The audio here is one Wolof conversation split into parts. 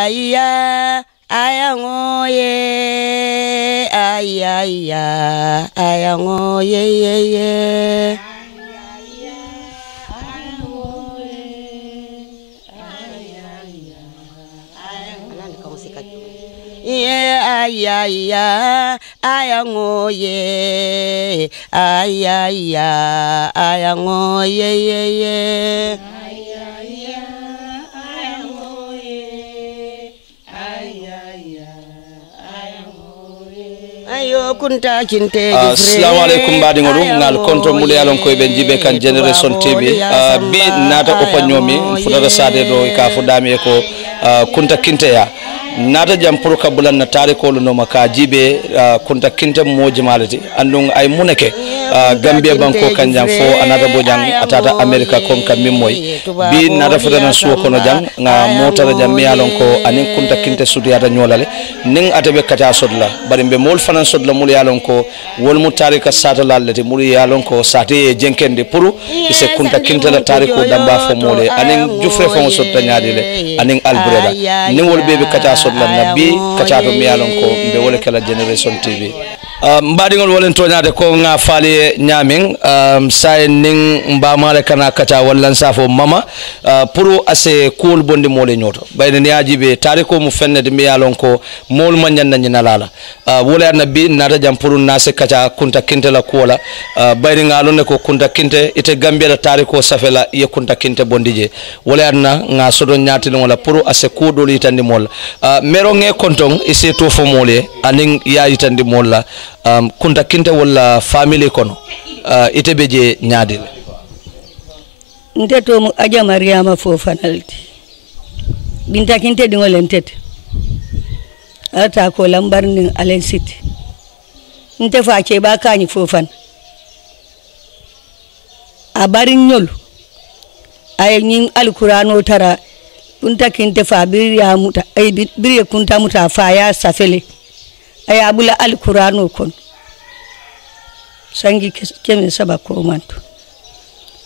Aya ayangoye aya ayangoye ye aya ayangoye aya ayangoye ye assalamu alaikum baɗigolu ngal contre mule yalon koye ɓe jiiɓe kan génération tv bi nata opañomi futata sade ɗo ka fuɗami e ko kunta kinteya nata jam pour ka bulanna tarikolu noma ka jiiɓe kunta kinte moji malati andun ay muneke gambia banko kan jam fo anata bo jang atata america comme kam mimmoy bi nata futana suwo kono jang nga motara jam mi yalon ko anin kunta kinte sudiyata ñolale nin ataɓe kaca sodla bari mbe mol fanan sodla mul yalon ko wolmu tarika sata lallete mul yalon ko sate e jenkende pour ise kunta kinte la tariko damba fo mole anin jufre fo sodta ñadile anin albreda nin wol bebe kaca sodla nabi kaca to mi yalon ko mbe wole kala generation tv mbaɗigol wolen toñade ko nga faali ñamin say nin mbamale kana kaca wallan safo mama pour ase kuwol bonde mole ñoto ɓayde niyaji ɓe tariko mu fennede mi yalon ko mol ma ñannañinalala wole annabi nata jam pour nase kaca kunta kinte la kuwola ɓayde ngalonne ko kunta kinte ite gambiyala tariko safela ye kunta kinte bondije wole anna nga sodo ñatinola pour ase kuuɗol yitandi molla mero nge konton ise to fo mole anin ya yitandi molla kunta kinte wala family kono ite beje ñaadil nteto mu aja mariama fo fanalti binta kinte di ngolen tete ata ko lambar ni alen city nte fa ke ba kañi fo fan a bari ñol ay ñing alqur'ano tara kunta kinte fa biriya muta ay biriya kunta muta fa ya safele ay abula alqur'ano kon sangi kemi saba ko manto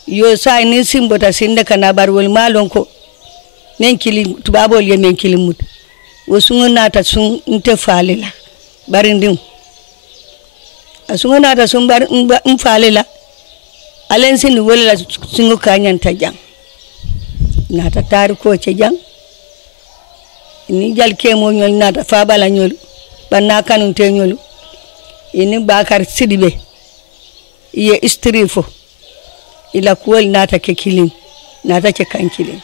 yo sai ni simbota sinde kana barwol malon ko nen kili tubabol ye men kili mut wosungo nata sun nte falela barindim asungo nata sun bar falela alen sin wala singo kanyan tajang nata tariko ce jang ni jal kemo nyol nata fa bala nyol banna kanun te nyolu ini bakar sidibe iye istrifo ila kuwal nata ke kilim nata ke kan kilim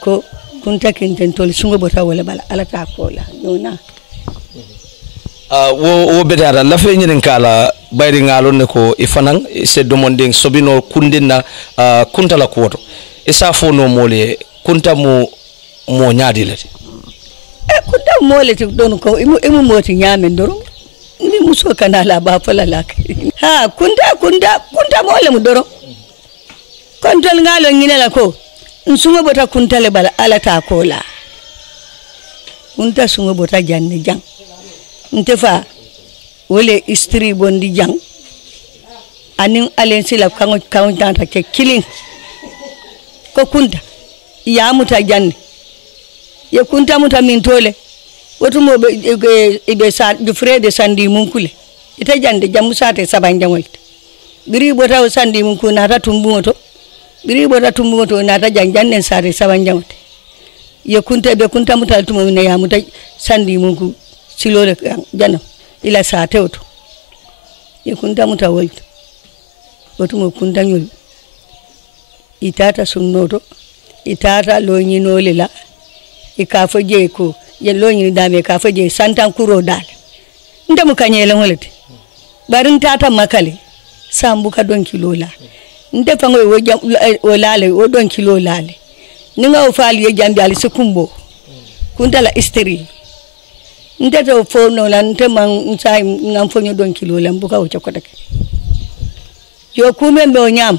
ko kunta kinten tol sungo bota wala bala ala ta kola yona wo bedara la fe nyin kala bayri ngalo ne ko ifanan se domonding sobino kundina kunta la kuwoto isa fono mole kunta mo nyaadilati kunta mole ti don ko imu moti nyamen doro ni muso kana la ba fala la ha kunta mole mu doro kontol ngalo nginela ko nsungo bota kunta le bala ala ta kola kunta sungo bota janne jang ntefa wole istri bondi jang anin alen sila kango tanta ke killing ko kunta ya muta janne ye kunta muta min tole wotumo be sa du frede sandi munkule ita jande jamu sate saban jangolte biri bota sandi munku nata tumbumoto biri bota tumbumoto nata janne sate saban jangolte ye kunta be kunta muta tumo ne ya muta sandi munku silore janam ila sate oto ye kunta muta wolto wotumo kunta nyol itata sunnoto itata loñinole la ikafa je ko ye loñini dame kafa je santan kuro dal ndemu kanyele ngolete barin tata makale sambu ka don kilo la nde fango wo lale wo don kilo lale ninga o fali ye jambi ali sukumbo kunta la isteri nde to fo no la nte man nsai ngam fonyo don kilo la mbuka o chokotake yo kumembe o nyam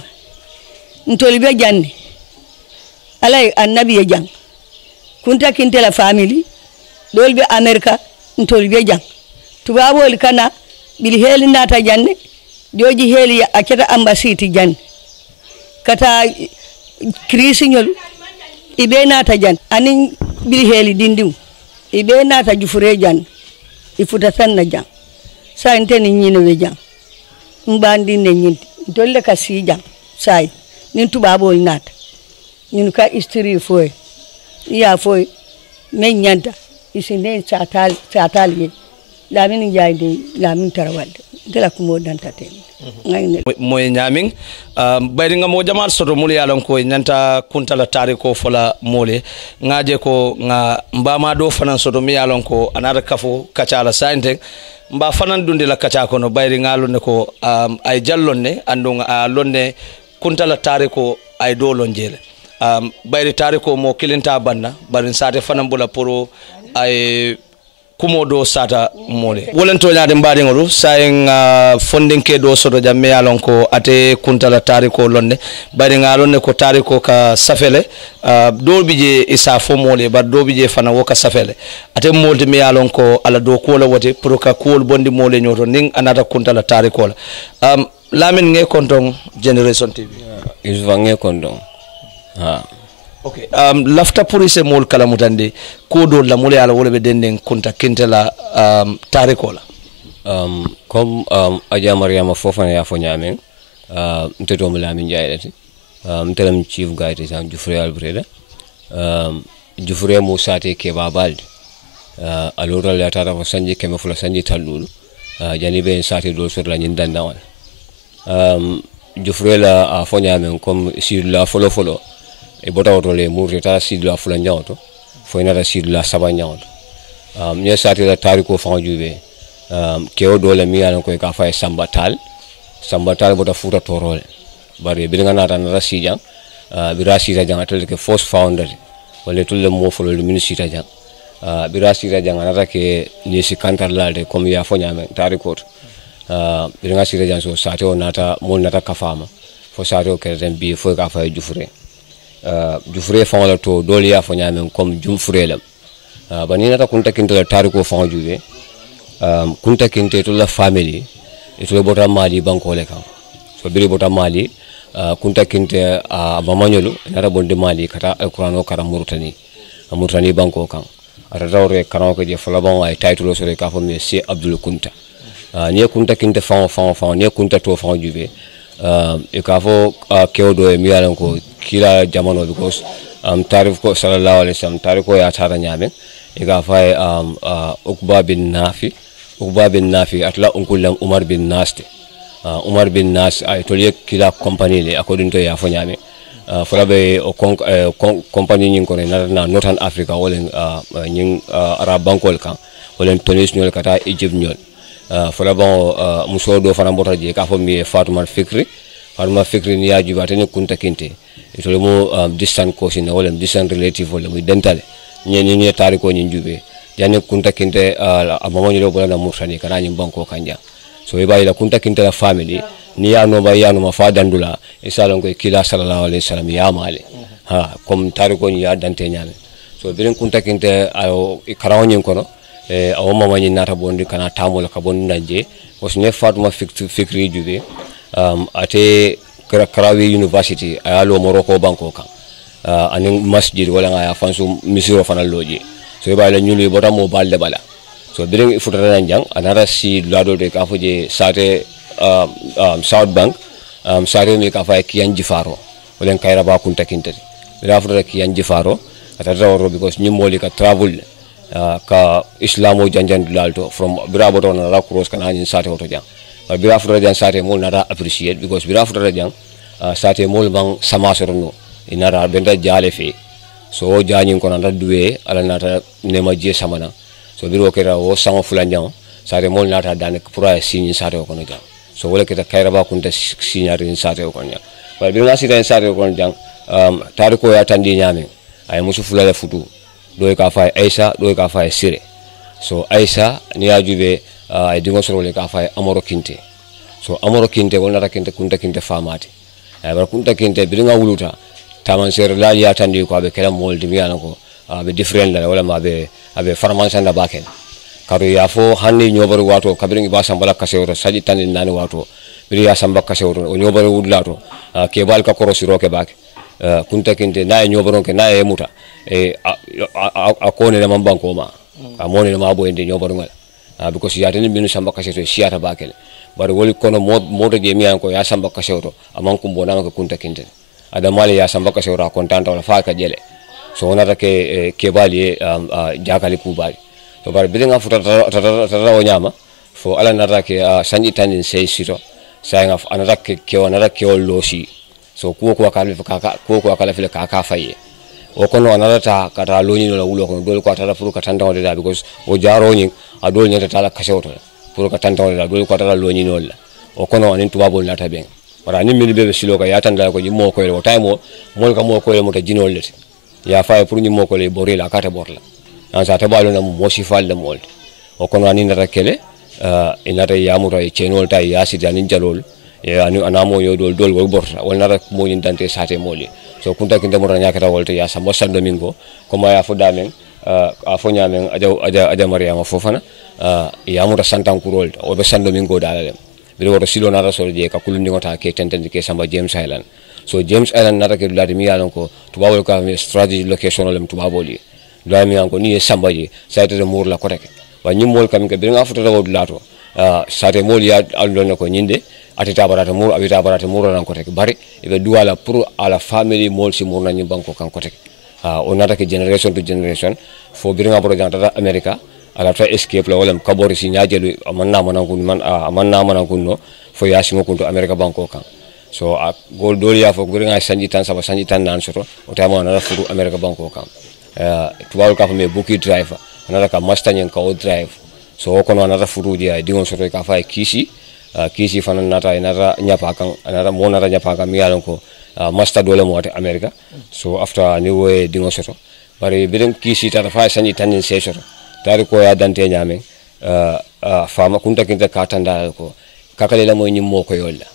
ntolibe janne alay annabi ye jang kunta kinte la family dolbe america ntolibe jang tubabol kana bil heli nata janne joji heli aketa ambassade janne kata krisiñol ibe nata janne anin biri heli dindiw ibe nata jufure jan ifuta sanna jan sa inteni nyino we jan mbandi ne nyinti dolle ka si jan sai nin tubabol nata nin ka istiri foy ya foy men nyanta isinde satal ye lamin jaayde lamin tarawalde dela ko modanta ten moy nyamin bayri nga mo jamal soto mul yalon ko nyanta kuntala tariko fola mole ngaje ko nga mbama do fanan soto mi yalon ko anara kafo kacala sante mba fanan dunde la kaca ko no bayri ngalo ne ko ay jallonne andunga lonne kuntala tariko ay do lonjele bayri tariko mo kilinta banna barin sate fanan bula poro ay kumo do sata mole wolanto nyaade mbaade ngolu sayen fondinke do sodo jamme yalon ko ate kuntala tariko lonne bari ngalonne ko tariko ka safele do bije isa fo mole bar do bije fana woka safele ate molde me yalon ko ala do ko la wote pour ka ko bondi mole nyoto ning anata kuntala tariko la lamin nge konton generation tv il va nge konton ha okay lafta police mol kala mutande ko do la mole ala wole be denden kunta kintela tariko la comme aja mariama fofana ya fo nyamen mteto mo lamin jaylati mtelam chief guide san jufre albreda jufre mo sate ke babalde alora la tata fo sanji keme fula sanji tallulu jani be sate do sur la nyin dandawal jufre la fo nyamen comme sur la folo e bota woto le murita sidla fula nyawto fo inata sidla saba nyawto nye sate la tariko fa jube keo dole mi yalan ko ka fa sambatal bota futa torole bari bi nga nata na rasija bi rasija jang atel ke force founder wala tulle mo folo le ministre jang bi rasija jang nata ke ni si kantar lalde comme ya fo nyame tariko bi nga sira jang so sate o nata mo nata kafama fo sate o keren bi fo ka fa jufure fawla to dole ya fo nyame comme jumfure lam bani nata kunta kinta tariko fa jube kunta kinte to la family to bota mali banko le kan so biri bota mali kunta kinte mamanyolo nara bonde mali kata alqur'ano kara murtani banko kan ara dawre karan ko je fala bon ay title so re ka fo me si abdul kunta ni kunta kinte fa ni kunta to fa jube e ka fo kewdo e mi yalan ko kila jamano because tarif ko sallallahu alaihi wasallam tariko ya tara nyame e ka fa ukba bin nafi atla unkulam umar bin nas ay toliye kila company le according to ya fo nyame folabe company nyin ko na northern africa wala nyin arab bankol kan wala tonis nyol kata egypt nyol folabon muso do fana mbota je ka fo mi fatuma fikri ni yaji batene kunta kinte itole mo distant cousin wala distant relative wala mi dentale nyen tariko nyin jube jane kunta kinte amamoni lo bola na mursani kana nyin banko kanja so e bayila kunta kinte la family ni yano ma fa dandula e salon ko kila sallallahu alaihi wasallam ya male comme tariko ni ya dante nyame so birin kunta kinte ayo karawon kono awo mamani nata bondi kana tamola ka bondi nanje osne fatuma fikri jube ate Karawi University ayalo Morocco banko kan anin masjid wala nga fansu misiro fanal loje so ba la nyuli bota mo balde bala so birin futata nanjang anara si lado de ka fuje sate South Bank sare mi ka fa kiyanji faro wala kayra ba kunta kintati bira futata kiyanji faro atata woro because nyimoli ka travel ka islamo janjan lalto from bira boto na la cross kana nyin sate oto jang bira futata jan sate mo na appreciate because bira futata jang sate mo bang sama sorono inara benda jale fe so janyin ko nanda duwe ala nata nema je samana so biro kera o sango fulanjang sate mo nata dan pura sinyi sate ko no jang so wala kita kayra ba kunta sinyari sate ko nya ba biro ngasi tan sate ko jang tariko ya tandi nyame ay musu fulale futu do ka fa Aisha do ka fa Sire so Aisha ni ajube ay dingo soro le ka fa Amoro Kinte so Amoro Kinte wala nata kinte kunta kinte famati ay bar kunta kinte bi nga wuluta taman ser la ya tandi ko be kala moldi mi yanako be different la wala ma be abe farmansa nda bakel karu ya fo hanni nyobaru wato kabirin ba sambala kasewro saji tan nani wato biri ya samba kasewro o nyobaru wudlato ke bal ka korosiro ke bak kunta kinte na e nyoboron ke na e muta e a kone le mambanko ma a mone le mabo ende nyoboron because yata ni minu samba kaseto siata bakele bari woli kono moto je mi an ko ya samba kaseto aman kumbo na ko kunta kinte ada male ya samba kaseto a kontanta wala fa ka jele so onata ke bali jakali kubali so bari bidenga futa tata o nyama fo ala nata ke sanji tanin sey sito sayanga anata ke losi so ko akala file ka faye o kono anata kata loni no wulo ko dol ko tata furu ka tanta wala because o jaro nyi adol nyata tala kaseto furu ka tanta wala dol ko tata loni no la o kono anin tubabol nata ben wala ni mi bebe silo ka yatanda ko jimmo ko o taymo mol ka mo ko mo ta jinol leti ya faye pour ni mo ko le borila kata borla an sa tabalo na mo sifal de mol o kono anin nata kele inata yamuta e chenol ta yasi danin jalol e anamo yo dol wol borta wol nata mo ni dante sate moli so kunta kinta mo nyakata wolta ya sa mo san domingo kuma ya foda men a fonya men aja mariama fofana yamuta santan kurol o be san domingo dalale bi woto silo nata so je ka kuluni ngota ke tentende ke samba James Island so James Island nata ke dulati mi yalon ko tubabol ka strategy location lem tubaboli do mi an ko ni samba je sayte de mur la koteke wa nyimol kam ke bi nga foto do lato sate mol ya aldon ko nyinde atita barata mur abita barata mur ran koteke bari be duwala pour ala family mol si mur na nyim banko kan koteke on nata ke generation to generation fo bi nga project tata America ala ta escape la wala kabori si nyaajelu amanna manan kunno fo yasi ngokunto America banko kan so gol doli ya fo bi nga sanji tan nan soto o tama na fu America banko kan tuwal ka me buki driver anata ka mustang ka o drive so kono anata fu dia dingon soto ka fa kisi fanan nata nyapa kan anata mo nata nyapa kan mi yalon ko master dole mo ate America so after ni we dingon soto bari bidan kisi tata fa sanji tan ni se soto tari ko ya dante nyame fama kunta kinta katanda ko kakale la moy nyimmo ko yolla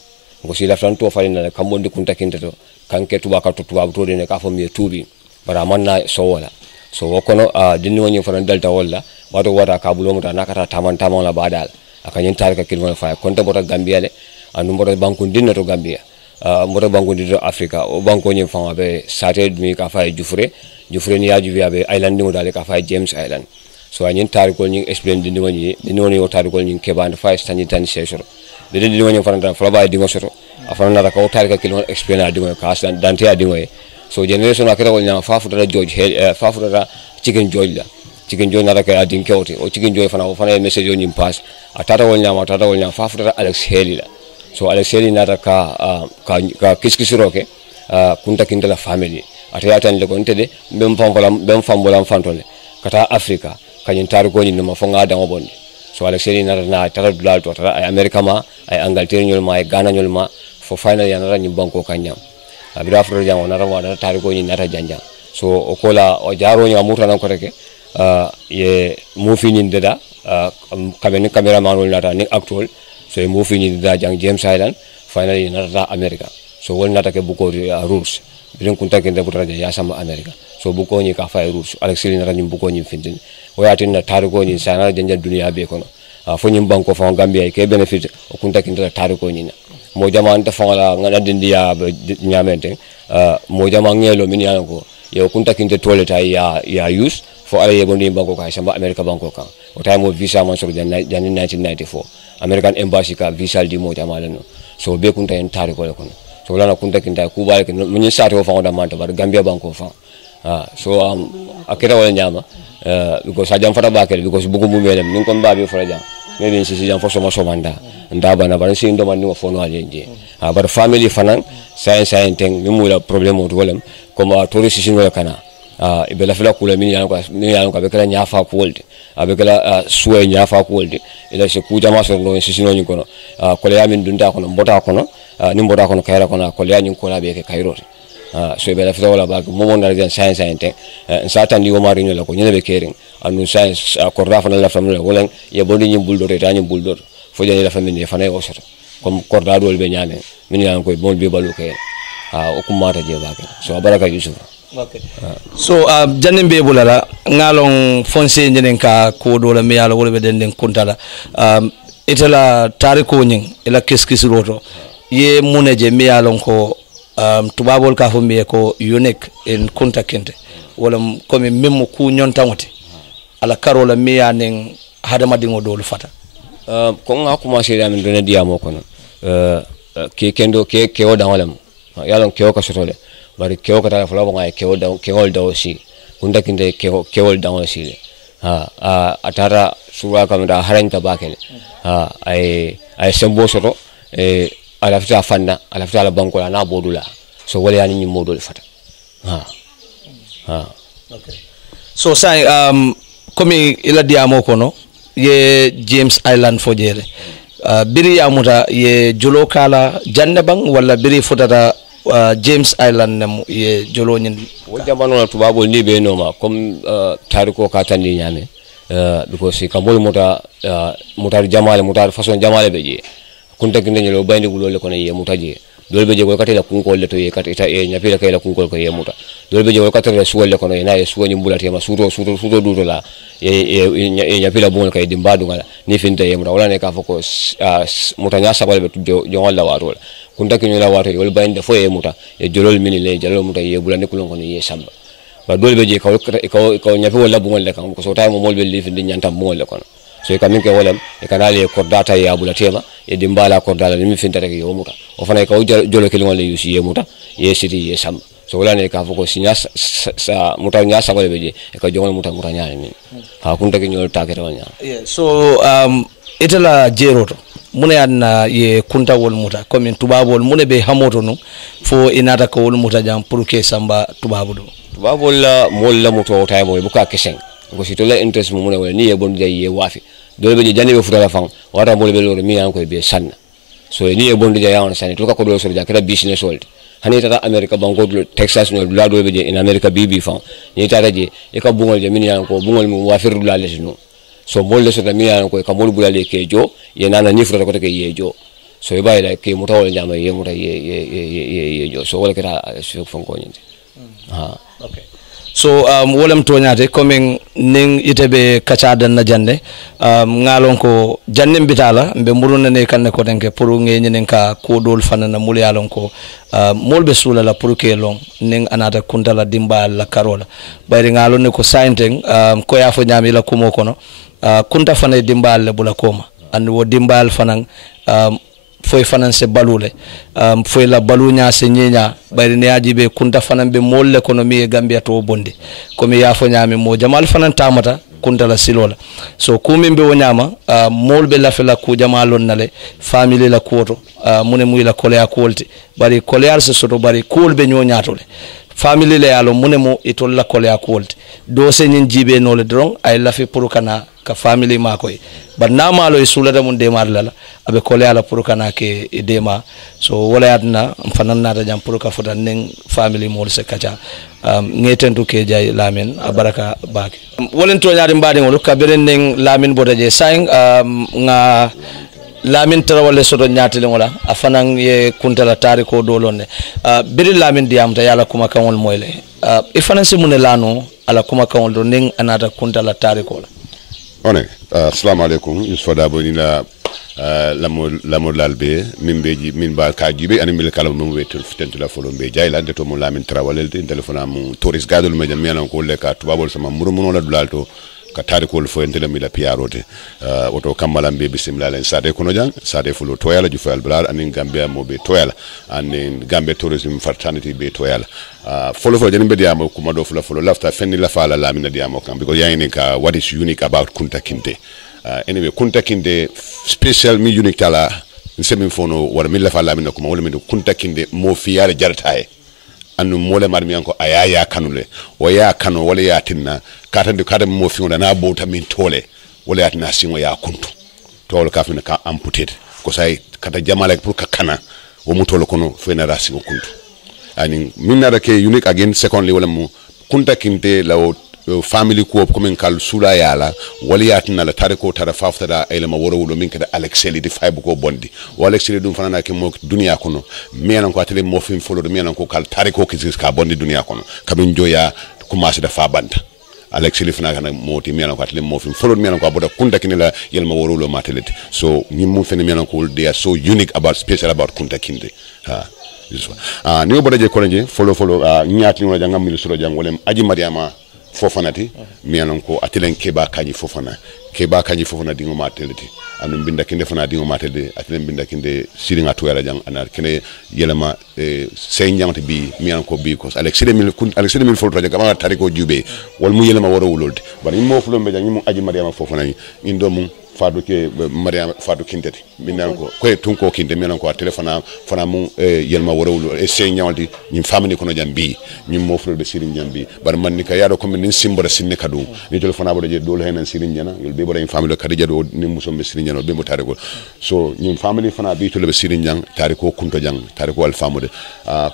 ngo si laftan to falina kambondi kunta kinta to kanke tuba ka to tuba to de ka fo mi tubi bara manna so wala so wokono dinni woni fanan dalta walla wato wata kabulo muta nakata taman la badal akanyen tarika kilmo fa konta bota Gambia le anu bota banku dinna to Gambia bota banku dinna Africa o banko nyi fa be sate mi ka fa jufure ni ya juvi abe island ni dale ka fa James Island so anyen tariko nyi explain dinni woni o tariko nyi kebande fa stani tan sesoro de dinni woni fanan fa ba dingo soto afana na ka o tarika kilmo explain a dingo ka san dante a dingo so generation akira wol nyama fa futa George fa futa chicken joy nara ka adin kewte o chicken joy fana message o nyim pass atata wol nyama fa futa Alex Haley la so Alex Haley nara ka kiskisiroke kunta kindala family ataya tan le gonte de bem fambolam fantole kata Africa kanyin taru ko ni ma fonga da ngobondi so Alex Haley nara na tara dulal to tara ay America ma ay Angleterre nyol ma ay Ghana nyol ma fo final ya nara nyim banko kanyam abira afro jango nara wa taru ko ni nara janja so o kola o jaro nya muta nan ko reke ye mo fini deda cameraman wol nata ni actual so e mo fini deda jang James Island finally nata America so wol nata ke buko rules bilen kunta ke de butra ya sama America so buko ni ka fay rules Alex Haley nata ni buko ni findin o yatin na taru ko ni sana janja dunia be kono fo nyim banko fa Gambia ke benefit o kunta ke taru ko ni na mo jama anta fa la ngana dindiya nyamente mo jama ngelo min ya ko yo kunta kinte toilet ya use for ala yebondi banko ka samba America banko ka o time of visa man so jan 1994 American embassy ka visa di mo jamalano so be kunta en tari ko kono so lana kunta kinta ku bale ke mun sate o fa on manta bar Gambia banko fa so akira wala nyama because ajam fata bakel because bugu mu melem nin kon babi fara jam maybe si jam fo so manda ndaba na bar si ndo man ni fo no alenje bar family fanan science teng mi mula problème o wolem comme touriste singo kana ibe la fela kula min yan ko be kala nyafa ko wolde abe kala suwe nyafa ko wolde ila se ku jama so no sisino ni kono ko le yamin dunda kono mbota kono ni mbota kono kayra kono ko le yanyin ko la be ke kayro so ibe la fela wala ba mo mo na science teng satan di o mari ni la ko nyebe kering anu science ko rafa na la famille wala ye bondi nyim buldor ta nyim buldor fo jani la famille fa nay o soto comme korda dol be nyame min yan ko bon be balu ke o kumata je ba ke so baraka Yusuf. Okay. So janin be bulala ngalong fonse nyenen ka ko do la mi yalla wala be den kuntala itala tariko nyin ila kiskis roto ye muneje mi yalon ko tubabol ka fo mbiye ko unique in Kunta Kinte wala komi memmo ku ñontaŋote ala karola miya nin hadamadiŋo dolu fata ko nga commencé da min dona diyamo kono ke kendo ke o daŋolam yalon ke o ka sotole bari ke o ka tala fula nga ke o daw si Kunta Kinte ke o daŋo si atara suwa kam da haranta bakele ay sembo soto ala fita fanna ala fita la banko la na bodula so wala yani ni modol fata okay so say komi ila diamo kono ye James Island fojere biri amuta ye jolo kala janne bang wala biri futata James Island nem ye jolo nyin wajja banola tubabol ni be noma comme tariko ka tandi nyame because kamol muta jamale muta façon jamale be je Kunta Kinte nyelo bandi gulole kono ye muta je dole be je ko katela kunkol le to ye katita e nyapila kayla kunkol ko ye muta dole be je ko katela suwole kono ye na ye suwoni mbulati ma suto duto la ye nyapila bon kay dimbadu ngala ni finta ye muta wala ne ka foko muta nya sabale be tudjo jongol la wato Kunta Kinte la wato wol bandi fo ye muta ye jolol mini le jalol muta ye bulande kulon kono ye samba ba dole be je ko nyapi wala bon le kan ko so tay mo molbe li findi nyantam bon le kono so ka min ke wolam e kanale kordata ya bula tema e dimbala kordala mi finta rek yo muta o fana ka jolo ke ngol yusi ye muta ye siti ye sam so wala ne ka foko sinya sa muta nya sa bale beje e ka jongol muta nya min ha Kunta Kinte nyol takere wanya so itala jeroto mune adna ye kunta wol muta comme tubabol mune be hamoto no fo inata ko wol muta jam pour que samba tubabul la mol la muto tay mo buka kesen ko si to la interest mo mune wala ni ye bon jay ye wafi dole be jani be futala fang wata mo be loro mi an ko be sanna so ni ye bon jay yawn sanni to ka ko do so jakara business world hani tata America banko Texas no la do be je in America bibi fang ni tata je e ka bungol je min yan ko bungol mo wafir la lesno so mol le so da mi yan ko ka mol bulale ke jo ye nana ni futata ko ke ye jo so e bayla ke mutawol jama ye muta ye jo so wala kata so fonko nyinde okay so wolam toñate comme ning itebe kacada na jande ngalon ko janne bitala be murunane kanne ko denke pour ngeni ka ko dol fanana mulyalon ko molbe sula la pour que long ning anata kuntala dimbal la karola bayri ngalon ko sainteng ko ya fo nyami la kumo kono kunta fana dimbal le bula koma and wo dimbal fanan foy fanan se balule foy la balunya se nyenya bari ne ajibe kunta fanan be molle kono mi Gambia to bonde komi ya fo nyami mo jamal fanan tamata kunta la silola so kumi be wonyama molbe la fela ku jamalon nale family la koto mune muy la kolea kolti bari kolea se soto bari kolbe nyonyatole family le yalo mune mo itol la kolea kolti do se nyin jibe no le dron ay la fi pour kana ka family makoy ba namalo e sulata mun de marlala abe kole ala pour kana ke edema so wala adna fanan nata jam pour ka fotan nen family mol se kacha ngeten ke jay lamin abaraka baki wolen to nyaade mbade ngol ka beren nen lamin bodaje sang nga lamin tarawale soto nyaatele ngola afanan ye kuntala tariko dolonne beri lamin diamta yala kuma kanwol moyle e fanan se mun lano ala kuma kanwol do nen anata kuntala tariko la one assalamu alaikum Yusuf Dabo ni la lamol lalbe mimbeji min ba ka jibe ani mil kala mo wetul tentu la folo be jayla de to mo lamin trawalel te telefona mo tourist gadol me jam yanan ko le ka tubabol sama murmuno la dulalto ka tarikol fo entele mi la piarote oto kamala be bismillah len sade kono jang sade fulo toyala ju fal blar ani Gambia mo be toyala ani Gambia tourism fraternity be toyala follow for jeni be diamo kuma do folo lafta fenni la fala lamina diamo kam because yani ka what is unique about Kunta Kinte anyway Kunta Kinte special mi unique tala nsemi fono wala mi la fala lamina kuma wala mi Kunta Kinte mo fiare jartae anu mole marmi anko ayaya kanule waya kano wala ya tinna katande kada mo fiona na bota min tole wala ya tinna singo ya kuntu tole kafina ka amputed ko sai kata jamale pour ka kana wo mu tole kono fena rasi kuntu ani minna da ke unique again secondly wala mu Kunta Kinte law family ko comme kal sula yala wala ya tinna la tariko tara faftada ay ma woro wulo min kada alexeli di faybu ko bondi wala alexeli dum fanana ke mo dunia kono menan ko atele mo fim folo menan ko kal tariko kizis ka bondi dunia kono kamin joya commencé da fa banta alexeli fana kana moti menan ko atele mo fim folo menan ko aboda Kunta Kinte la yel ma woro wulo matelete so nyim mo fene menan ko they are so unique about special about Kunta Kinte ha ni o bodaje ko nje folo nyaati no jangam mi suro jang wolem aji mariama fofanati mi anon ko atilen keba kaji fofana dingo matelti anu binda kinde fana dingo matelde atilen binda kinde siringa to yala jang anar kene yelama sey jangte bi mi anon ko bi ko alexide mil folo jang kama tariko jube wal mu yelama woro wulolde bar mo fulo be jang mu aji mariama fofana ni ndo fadu ke mariama fadu kinteti minan ko tunko kinte minan ko telefona fana mu yelma worowul e sey nyawdi nyim famini kono jambi nyim mo fulo de sirin jambi bar man ni ka yado ko min simbora sinne kadu ni telefona bodo je dole hen sirin jana yol be bodo en family kadi jado ni musom be sirin jana be mo tare ko so nyim family fana bi to le be sirin jang tare ko kunto jang tare ko al famude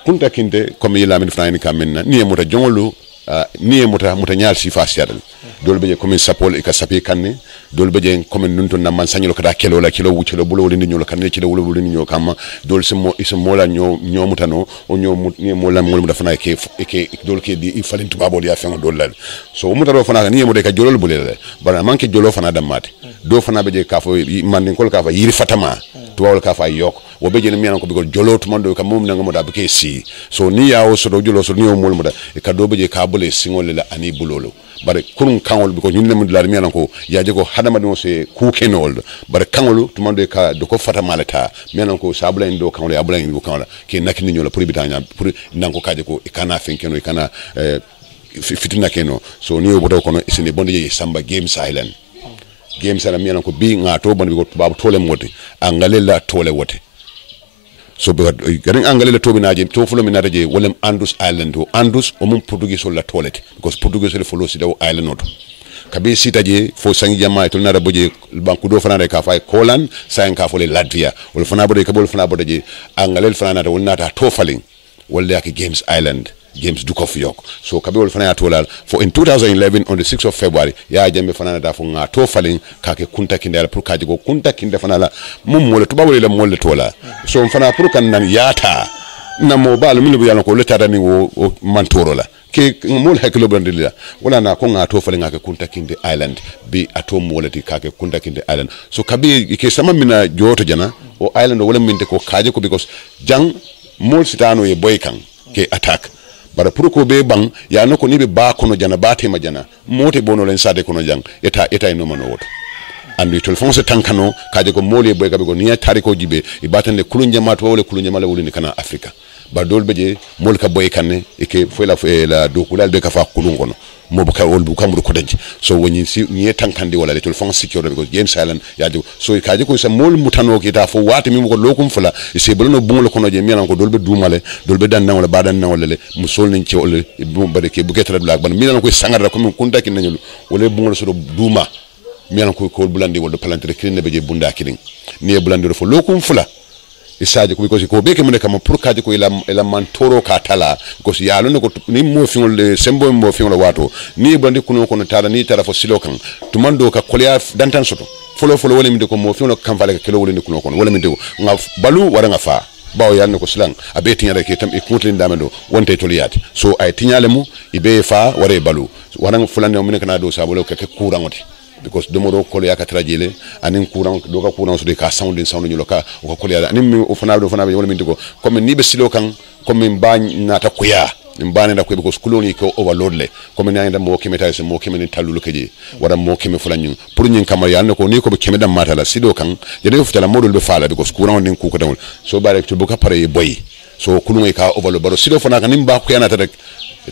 kunta kinte comme yela min fana ni kamen ni mo ta jongolu ni muta nyal si fasiadal dol beje comme sapol e ka sapi kanne dol beje comme nunto na man sanylo kada kelo la kilo wucelo bulo woni nyolo kanne ci wolo wolo nyolo kama dol mo la nyo mutano o nyo ni mo la mo da fana ke dol ke di falintu babol ya fen dol la so muta do fana ni mo de ka jolol bulele bana manke jolo fana damate do fana beje ka fo man ko ka fa yiri fatama to wol ka fa yok wo beje mi nan ko bigol jolo to mando ka mum na ngamo da be si so ni ya o so do jolo so ni o mo da e ka do beje ka bole singol la ani bulolo bare kurun kangol biko nyinne mun la mi nan ko yaje ko hadama do se ku kenol bare kangolu to mando ka do ko fata malata mi nan ko sabla ndo kangol ya bula ndo kangol ke nakini nyola pour bitanya pour nan ko kaje ko e kana fenkeno e kana fitina keno so ni o bodo kono isini bonde je samba game silent mi nan ko bi ngato bonde ko babu tole moti angale la tole wote so be garin angale la tobi naje to fulo mi nataje wolem Andus Island to Andus o mum Portuguese la toilet because Portuguese le folo si daw island not kabe sitaje fo sangi jama to nara boje banku do fana ka fay Poland sayen ka fo le Latvia wol fana bode ka bol fana bode je angale fana nata wol nata to faling wol yak Games Island James Dukoff York so kabe wol fana tolal for in 2011 on the 6th of February ya jambe fana da fo nga to falin kake kunta kindala pour kaje go kunta kinde fana la mum mole to bawle la mole tola so fana pour kan nan yata na mo bal min bu yalla ko leta dani wo mantoro la ke mol hakilo bandilla wala na ko nga to falin kake kunta kinde island bi atom mole ti kake kunta kinde island so kabe ke sama mina joto jana o island wala min te ko kaje ko because jang mol sitano e boy kan ke attack bara pour ko be bang ya no ko ni be ba kono jana ba tema jana mote bono len sade kono jang eta no mano woto andi tol fonse tankano kaje ko mole boy gabe ko ni tari ko jibe e batande kulun jamato wala kulun jamala wulini kana afrika ba dol beje mol ka boy kanne e ke fo la do kulal be ka fa kulun gono mo bu ka wol bu kamru ko denj so woni si ni tankandi wala le tol fonse secure ko James Island yaji so kaje ko sa mol mutano ki ta fo wati mi ko lokum fula e se bolono bungol kono je milan ko dolbe dumale dolbe dan wala badan wala le musol ni ci wala bu bare ke bu ketra black ban milan ko sangara ko min kunta kin nanyul wala bungol so duma milan ko bulandi wala palantere kin be je bunda kilin ni bulandi fo lokum fula isaje ko because ko be ke mun kam pour kaje ko ila man toro ka tala ko si yalo ne ko ni mo fingol sembo mo fingol wato ni bandi kuno kono tala ni tara fo silo kan to mando ka kolya dantan soto folo wala mi de ko mo fingol kam fale ka kelo wala ni kuno kono wala mi de ko nga balu wara nga fa bawo yalla ko silang abe tinyare ke tam e kutlin damendo wonte toliyati so ay tinyale mu ibe fa wara balu wara nga fulane o min kana do sabolo ka kurangote because domoro ko ya ka trajele anin courant do ka courant so de ka sound nyulo ka o ko ya anin mi o fana be wala min ko comme ni be silo kan comme ba nata ko ya mbane da ko be ko skuloni ko overload le comme ni anda mo kemeta se mo kemeni talulu keje wala mo keme fulanyu pour nyin kamar ya ko ni ko be kemeda mata la sido kan je de futala modul be fala because courant din ku ko dawol so bare to buka pare boy so kulungi ka overload baro sido fana kan nimba ko yana ta rek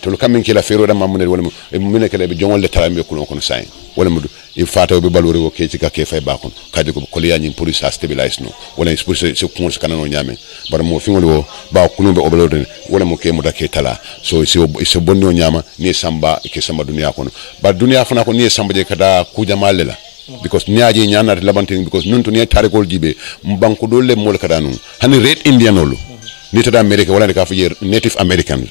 to lu kamin kila fero da mamunel wala mo mine kala be jongol le tarambe kulon kono sai wala mudu il fata be balore ko ke ci ka ke fay bakon kadi ko ko liya nyim pour ça stabilize no wala pour se ko se kanano nyame bar mo fi ngol ba kulon be obalode wala mo ke mo da ke tala so se bonno nyama ni samba ke samba dunia kono ba dunia fana ko ni samba je kada ku jamaale la because niaje nyaanata labantin because nun to ni tare ko jibe mbanko do le mol kada nun hani red indianolo ni tada america wala ka fi native american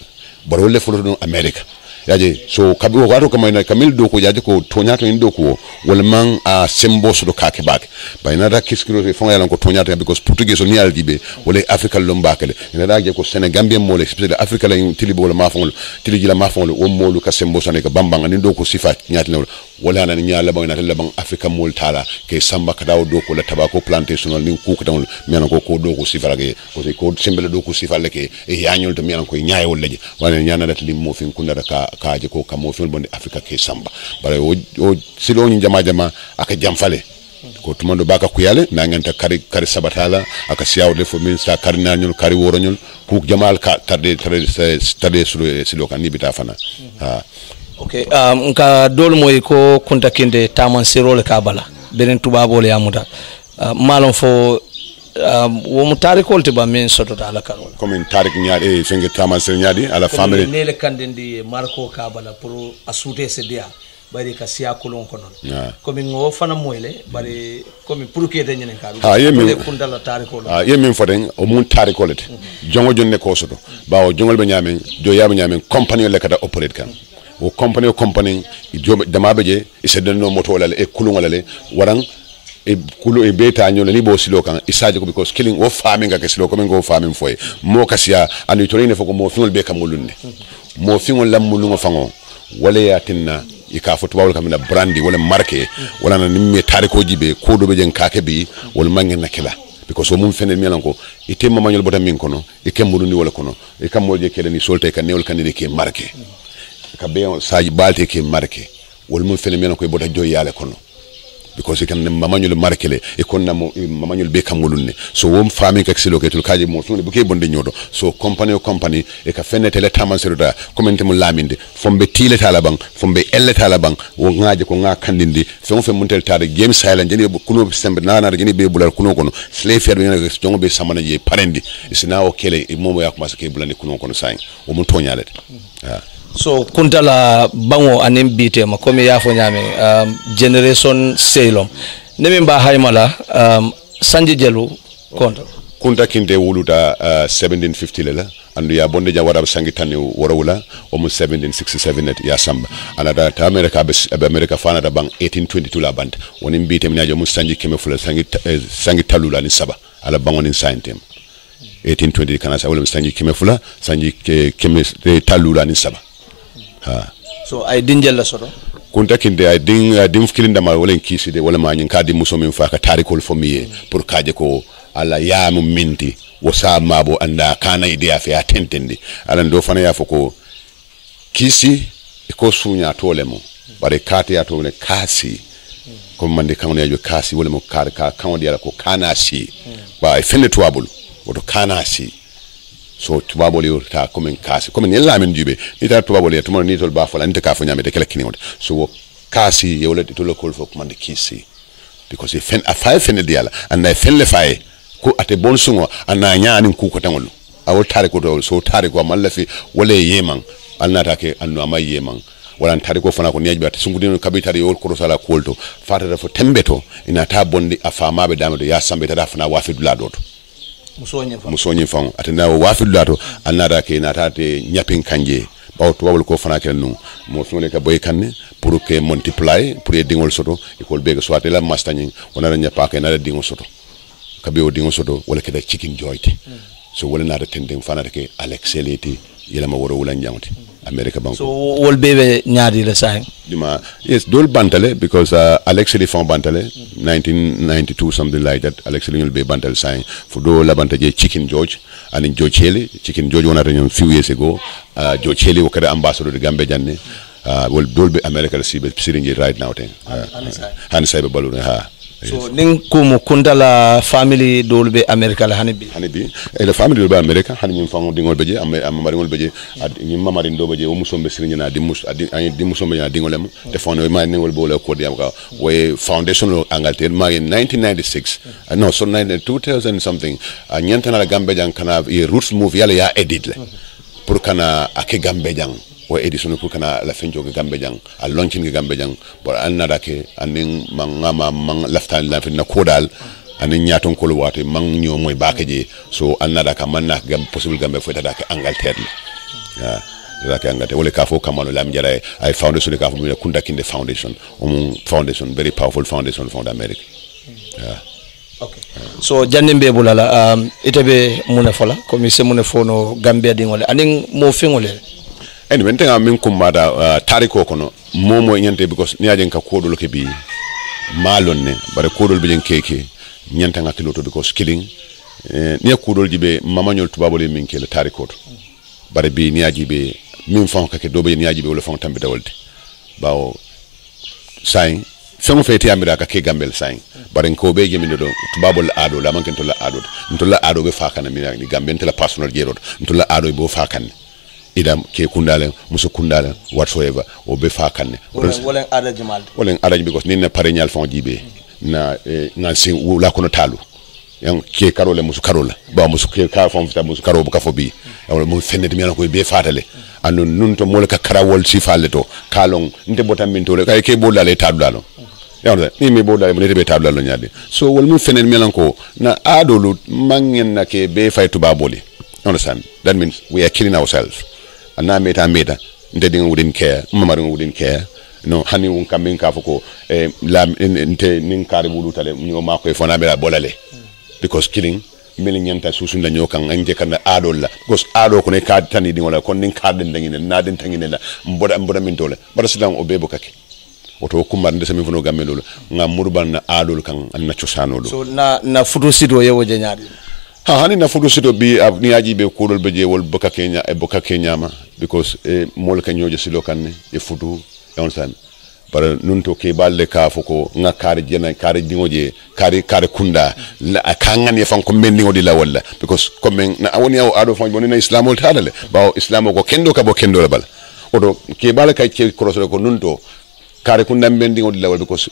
baro le folo no america yaje so kabi o gato kamay na kamil do ko yaje ko tonyato ndo ko wala man a sembo so do kake bak bayna da kiskiro fon yalan ko tonyato because portugais o ni aldibe wala africa lombakale ina da je ko senegambien mo le especially africa la tilibo wala mafon tiliji la mafon o molu ka sembo so ne ka bambanga ni do ko sifa nyati wala nan nya laban na laban Africa mol tala ke samba kadaw do ko la tabako plantation ni ku ko dawol men ko do ko sifarage ko sembele do ko sifale ke e yañol to men ko nyaayol leje wala nyana dat lim mo fin kunna ka je ko kam mo fin bonde Africa ke samba bare o silo ni jama aka jamfale ko tumando baka kuyale na nganta kari sabatala aka siawde fo min sa kari nanyol kari woronyol ku jamal ka tarde silo kan ni bita fana ha okay nka dol moy ko kunta kinde taman sirole ka bala benen tubabole yamuta malon fo wo mu tarikol te ba min soto ala karol comme tarik nyaade fenge taman sir nyaadi ala family nele kandendi marko ka bala pour asute se dia bari ka siya kolon konon comme ngo fana moyle bari comme pour que de nyenen ka be kundala tarikol yemin foden o mun tarikol te jongo jonne ko soto bawo jongol be nyamen do yaba nyamen company le kada operate kan o company dama beje isedno moto la e kulunga le waran e kulu e beta nyola ni bo silo kan isaje ko because killing o farming ka silo ko men go farming foy mo kasia anu torine foko mo finol be kam ngolunde mo fingol lamulungo fango wala ya tinna ika foto wala kamina brandi wala marke wala na nimme tariko jibe ko do be jen kake bi wala mangen na kila because o mum fenel melan ko ite mamanyol bota min kono e kembudu ni wala kono e kamolje kele ni solte kan newol kan ni ke marke ka be saji balte ke marke wol mum fenel melan ko e bota joyale kono because it can mamanyul markele e konna mamanyul be kamulunne so wom fami ka silo ke tul kaji mo tun buke bonde nyodo so company e ka fenne tele taman seruda comment mo laminde fombe tile talabang fombe elle talabang wo ngaaje ko nga kandindi fon fe muntel tade game silent jeni kuno sembe nana jeni be bulal kuno kono slave fer be ngene jongo be samana je parendi isina o kele e momo yakuma ke bulani kuno kono sain o mun tonyalete so kuntala bango anim bite ma comme ya fo nyame generation selom nemi ba haymala sanji jelu kunta kinte wuluta 1750 lela andu ya bonde ja wara sangi tani warawula o mu 1767 ya samba anada ta America fana da bang 1822 la band woni bite mi nyajo mu sanji keme fula sangi talula ni saba ala bango ni saintem 1820 kana sa wala sanji keme fula sanji keme talula ni saba so ay dinjel la soto kunta kinde ay dim fikilinda ma wala kisi de wala ma nyin kadi muso min fa ka tarikol fomiye pour kaje ko ala yaamu minti wo sa mabo anda kana idea fe atentendi ala ndo fana ya foko kisi ko sunya tolemo bare kate ya tole kasi ko mande kan ya jo kasi wala mo ka kan dia ko kana si ba fenne tuabul woto kana si so tubabole ta comme kasi comme ni lamin jube ita tubabole to ni tol ba fala nte ka fo nyame de kala kini wonde so kasi yewle to lo kol fo man de kisi because if a five fen diala and I fen le fay ko ate bon sungo ana nyaani ku ko tangol awol tare ko do so tare ko mal lafi wala yeman alnata ke anno ama yeman wala tare ko fana ko neji bat sungudino kabitari yol ko sala kolto fata fo tembeto ina ta bondi afama be dama do ya sambe ta fana wafi dula doto musonyi fang atenda wafi lato anada ke natate nyapin kanje bawto wawol ko fana ken nu mo fone ka boy kanne pour que multiply pour dingol soto ikol be soit la mastagning wona nyapa ke na dingol soto kabe o dingol soto wala ke da chicken joint so wala na tending fana ke alexeliti yela ma woro wala nyamuti America banko so wol bebe nyaadi le sahen dima yes dol bantale because Alex Lee fon bantale 1992 something like that Alex Lee be bantale sahen for do la bantaje Chicken George and George Haley Chicken George wona tan few years ago George Haley wo kada ambassador de Gambia janne wol dol be America sibe siringi right now ten han saybe baluna ha so ning kumu kundala family dolbe America la hanibi e la family dolbe America hani nyim fango dingol beje am mari ngol beje nyim mamari ndo beje o musombe sirnya na dimus adi dimusombe na dingolem te fono ma ngol bole ko diam ka we foundation Angleterre ma in 1996 no so 2000 something nyanta na Gambia jang kana e roots move yala ya edit le pour kana ake Gambia jang o edison pour kana la fenjo ga Gambia jang a launching ga Gambia jang pour annada ke anin mangama mang laftan la na kodal anin nyaton ko wate mang nyo moy bakaje so annada ka manna gam possible Gambia fo tada ka Angleterre ya zaka Angleterre wala ka fo kamano lam jara ay foundation ka fo mi kunda kinde foundation foundation very powerful foundation from America yeah. Okay. So jannimbe bulala itebe muna fola comme se muna fono Gambia dingole anin mo fingole anyway ntenga min kummata tariko kono momo nyante because ni ajen ka kodol ke bi malon ne bare kodol bi jen keke nyanta ngakilo to because killing ni kodol jibe mamanyol tubabole min kele tariko to bare bi ni ajibe min fon ka ke dobe ni ajibe wala fon tambe dawolde bawo sain fengo feti amira ka ke gambel sain bare ko be jemi do tubabol ado la manken to la ado be fakana mi ni gamben te la personal jerot to la ado bo fakane idam ke kundale muso kundale whatsoever o be fakane wala ada jamal wala ada because ni na pare nyal fon jibe na ngansi la kono talu yang ke karole muso karola ba muso ke ka fon fita muso karo ka fobi wala mo fenede mi ko be fatale anu nun to mole ka karawol si falle to kalon nte botam min to le kay ke bolale talu dalo yawde ni mi bodale mo nete be talu dalo nyaade so wol mu fenede mi ko na adolu mangen na ke be fay to baboli understand that means we are killing ourselves and na meta ndeding wouldn't care mama wouldn't care no hani un kamin ka foko la nte nin kare bulutale nyo mako e fona be la bolale because killing meli nyanta susu nda nyokan anje kana adol la because ado ko ne ka tani di wala kon nin ka den dangine na den tangine la mboda min tole bara sidan o bebo kake oto kumar ndese mi fono gamme lolu ngam murban na adol kan an na ciosano lo so na futu sido yewo je nyaadi hani na fudu sito bi ni aji be kodol be je wol boka kenya e boka kenyama because mol ka nyoje silo kanne e fudu on san par nun to ke balle ka foko nga kare jena kare dingoje kare kunda la kangan ye fan ko men ngodi la walla because comme na awoni ado fon bonina islamol tadale bawo islamo ko kendo ka bo kendo la bal odo ke balle kay ke crossre ko nun to kare kunda men ngodi la walla because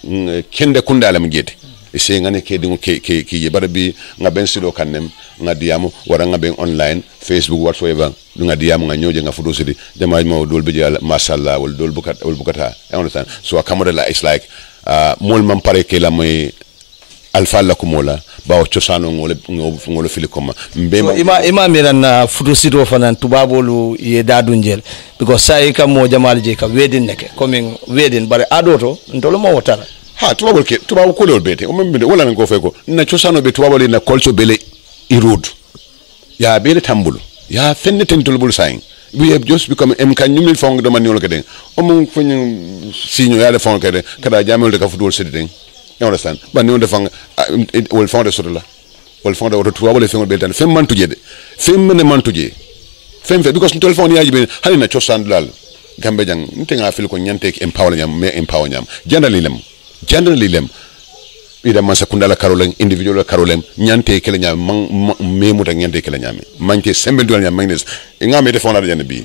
kende kunda la mjede ese ngane ke dingo ke ye barabi nga ben silo kanem nga diamu wara nga ben online facebook whatsoever nga diamu nga nyoje nga fudo sidi jama mo dol be jala mashallah wal dol bukata you understand so akamodela is like mol man pare ke la moy alfa la kumola bawo ciosano ngolo fili koma mbema ima miran na fudo sidi fanan tubabolu ye dadunjel because sai ka mo jamal je ka wedin neke coming wedin bare adoto ndolo mo wotara ha tubabu ko lol bete o membe wala ngo feko na ciosano be tubabu na culture bele irod ya bele tambulu ya fenne tentulbul sain we have just become kan nyumil fong do man yolo keden o mo fanyu sinyo ya le fong kede kada jamel de ka futbol sedden you understand ban ni on defang wol fond de sotla wol fond de auto tubabu le fengol beltan fem man tuje de fem men man tuje fem fe because ntol fond yaji be hani na ciosan dal gambe jang ntenga fil ko nyante empower nyam me empower nyam generally lem ida masa kundala karolem individual karolem nyante kele nyam me muta nyante kele nyam manke sembe dol nyam magnes ngame defona de jane bi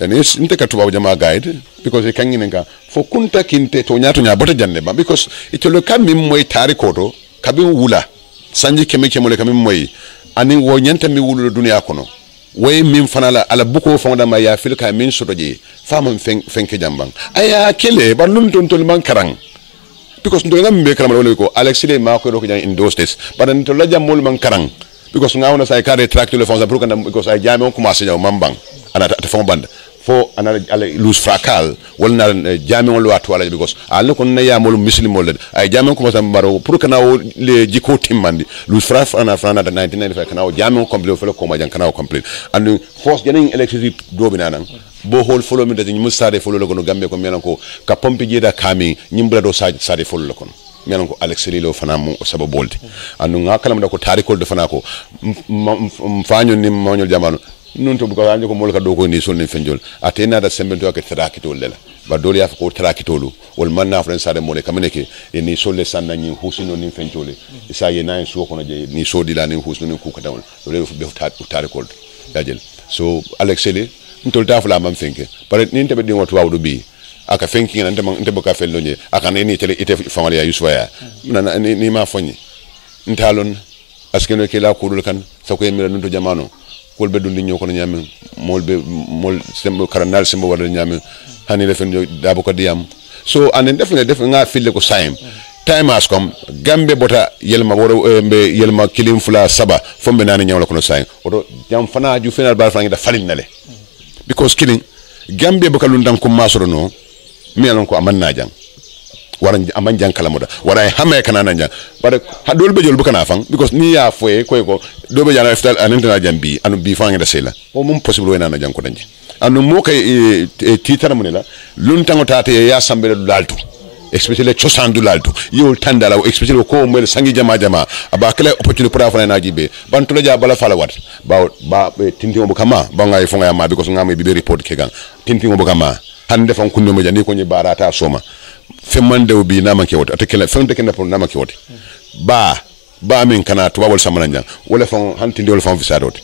and is inte ka tubabu jama guide because e kangine nga fo kunta kinte to nyato nya bota janne ba because it lo kam mim moy tari koto kabin wula sanji keme mole kam moy ani wo nyanta mi wulu dunya kono way min fanala ala buko fonda ma ya fil ka min sotoje famam fenke jambang aya kele ba nun ton tol man karang because ndo ngam be karam wala ko Alex le ma ko do ko jang in those days but ndo la jamol man karang because ngawna say carré tracteur le fonza pour que because ay jame on commencé ñaw mambang ana ta fon band fo ana ala lose fracal wala na jame on lo wala because ala ko na yamol muslim wala ay jame on commencé mbaro pour que nawo le jiko timmandi lose frana da 1995 kana jame on complete fo ko ma jang kana complete and force jeni electricity do binanan bo hol follow mi da ñu stade follow lo ko gambe ko melan ko ka pompi jeda kami nyimbra do stade follow lo ko melan ko Alex Lilo fana mo sabo bolti anu nga kalam da ko tarikol do fana ko faño ni moñol jamanu non to bu ko ande ko mol ka do ko ni sol ni fenjol atena da sembe to ka trakitol lela ba dole ya ko trakitolu wol man na fren sade mole kamene ke ni sol le sanna ni husino ni fenjole isa ye na so ko no je ni so dila ni husino ni ku ka dawol dole be tarikol dajel so Alex Lilo ntol tafula mam fenke pare ni tebe dingo to wawdo bi aka fenki ngana ndebe ka fello nye aka ni tele ite famale ya yuswa ya ni ma fonyi ntalon askeno ke la kudul kan sako yemira nunto jamano kol be dundi nyoko nyame mol sembo karanal sembo wada nyame hani le fen dabo ko diam so anen def nga fille ko saim time has come gambe bota yelma woro be yelma kilim fula saba fombe nani nyawla kono saim odo jam fana ju final bar fana da falin nale because killing gambe baka lundan ko masoro no mi alon ko amanna jang waran aman jang kala moda waray hame kana nan jang bare hadol be jol bukana fang because ni ya foye ko do be jana iftal anentana jambi anu bi fanga da sela o mum possible wena na jang ko danji anu mo kay titar mun la lun tango tate ya sambele laltu especially chosandu laltu yol tandala especially ko mo sangi jama aba kala opportunity pour afana na jibe bantu la ja bala fala wat ba tintingo bu kama ba ngay fo ngay ma because ngam bi report ke gang tintingo bu kama hande fon kunno mo jani ko ni barata soma femande bi na manke wot atakela femte ken na manke wot ba min kana tubabol samana jang wala fon hantinde wala fon visadot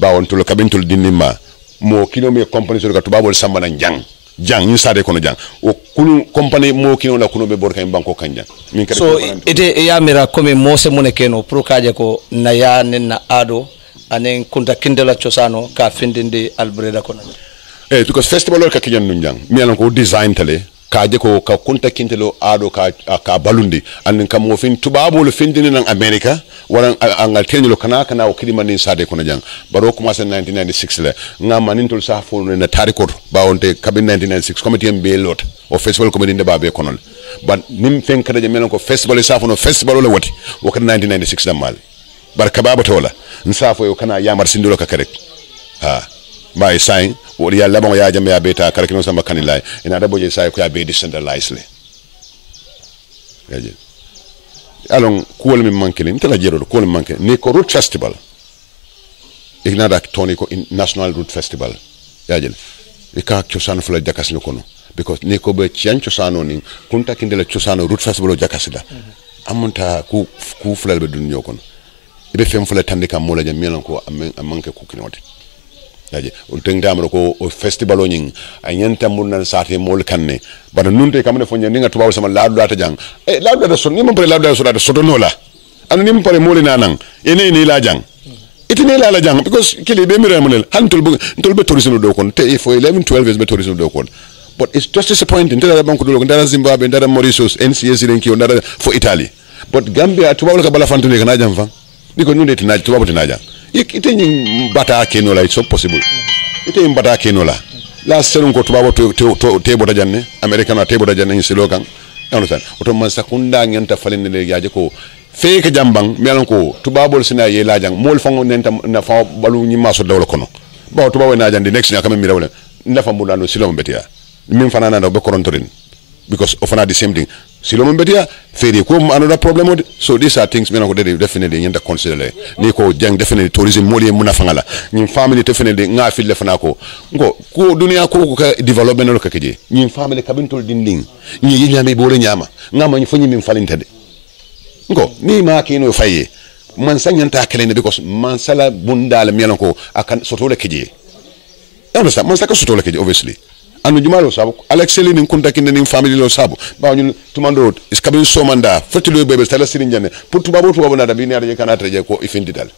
ba won to kabintul dinima mo kino me company so ka tubabol samana jang ni sade kono jang o kunu company mo kino la kuno be bor kay banko kanja min kare so ite ya mira comme mo se mone keno pro kaje ko na ya nenna ado anen kunta kindela chosano ka findinde albreda kono because festival ka kijan nun jang mi alan ko design tale kaje ko ka kunta kintelo ado ka balundi an kam mo fin tubabol findini nan America wala angal tenilo kana o kidima ni sade kono jang baro commencé 1996 le ngama nintol sa fo na tarikot bawonte kabin 1996 committee be lot o festival committee de babe kono ban nim fen kada je melan ko festival sa fo no festival le woti o kad 1996 damal barka baba tola nsafo yo kana yamar sindolo ka karek by sign what ya labon ya jam ya beta karakino sama kanilai ina da boje sai ko ya be decentralized le yaje alon kuwol mi manke ni tala jero kuwol mi manke ni ko root festival ignada toni ko national root festival yaje e ka ciosan fula jakas no kono because ni ko be cian ciosano ni kunta kindela ciosano root festival jakasida amunta ku fula be dunyo kono ibe fem fula tandika mola jam melan ko amanke ku kinoti yaje on tengdamro ko o festival o nying anyanta munnan sate mol kanne bana nunte kamne fo nyanga tubaw sama laadu data jang laadu data son ni mo pare laadu data so data sotono la anu ni mo pare moli nanan ene ni la jang itini la jang because kili be mi remonel hantul be tourism do kon te fo 11 12 years be tourism do kon but it's just disappointing ndara banko do ndara Zimbabwe ndara Mauritius NCS lenki ndara for Italy but Gambia tubaw ka bala fantune kana jam fa diko nunde tina tubaw tina jang ite nyi bata keno la it's so possible ite bata keno la selon ko tubabo te boda janne americano te boda janne silo kan understand oto man sakunda ngenta falinde le yaaje ko feke jambang melon ko tubabo sina ye la jang mol fango nenta na fa balu nyi maso dawlo kono ba tubabo na jande next nya kam mi rawle ndafa mu dando silo mbetia min fanana do be korontorin because often the same thing silo mbetia feri ko another problem so these are things menako definitely nyenta consider ni ko jang definitely tourism moli muna fangala ni family definitely nga fil lefana ko ko dunia ko ka development lo kakeje ni family kabintol dinding ni nyame bole nyama ngama ni fanyi min falintade ni ma kino faye man sanyanta kelene because man sala bundala menako akan sotole keje understand man saka sotole keje obviously anu jumalo sabu alexeli ni kunta kinde ni family lo sabu ba ñun tumando is kabin somanda fotilo bebe tala sirin janne pour tubabu na da bi ne ada kana treje ko ifindi dal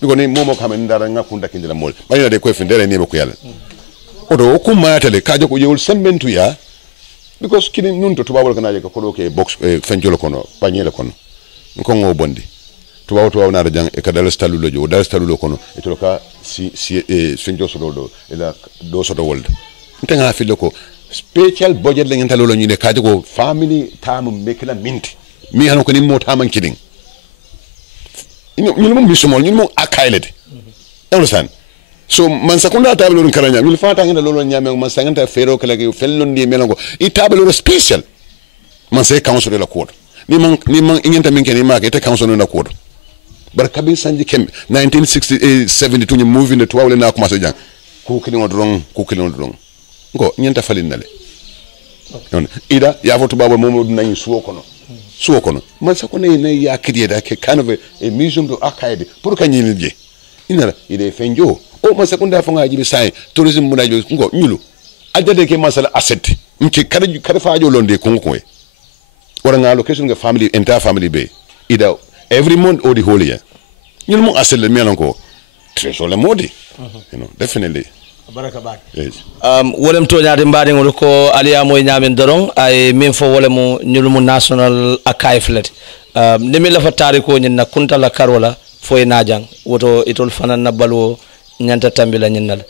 biko ni momo kamen ndara nga kunta kinde la mol ba de ko ifindere ni be ko yalla odo ko matale kaje ko yewul sembentu ya because kini nun to tubabu kana je ko do ke box fenjolo kono pañele kono ko ngo bondi tubabu na da jang e ka dal stalulo jo dal stalulo kono e to ka si fenjo so do e la do so do wolde ntenga fi loko special budget la ngenta lolo nyine kaje ko family tamu mekla minti mi hanu ko ni mo taman kiding ñu mo misumol ñu mo akaylete understand so man sakunda tablo karanya mi fata ngenda lolo nyame man sanganta fero kala ke fellondi melango i tablo special man se council la court ni man ingenta minke ni make te council na court bar kabin sanji kem 1972 ñu movie ne tuwawle na commencé jang ku kini odrong ngo nyenta falinale non ida ya foto baba momo nañi suwo kono man sa ko ne ya kidi da ke kind of a museum do archive pour ka nyini je inara ide fenjo o man sa ko nda fanga jibi sai tourism mu najo ngo nyulu ajade ke masala asset mki kada faajo londe ko e wara nga location nga family entire family be ida every month or the whole year nyul mo asset le melon ko trésor la modi definitely baraka bak wolem to nyaade mbaade ngol ko aliya moy nyaamen dorong ay min fo wolemu nyulumu national archive nimi la fa tariko nyin na kunta la karola foy najang woto itol fanan na balwo nyanta tambila nyinnal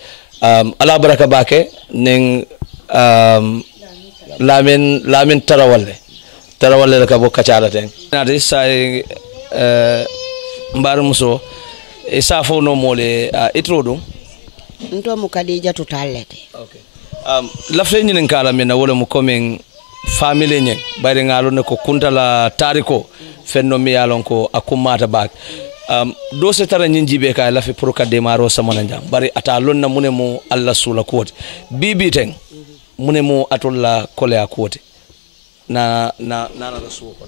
ala baraka bake ning lamin tarawalle la ka bo kacala ten nade say mbar muso e safo no mole itrodo nto mu Khadija to tallete okay lafle ñinen kala men wala mu komen family ñen bari ngalo ne ko kuntala tariko fenno mi yalon ko akumata bak do se tara ñin jibe kay lafi pour ka démarro samana jam bari ata lonna mune mu alla sula kote bibi ten mune mu atolla kole akote na rasul ko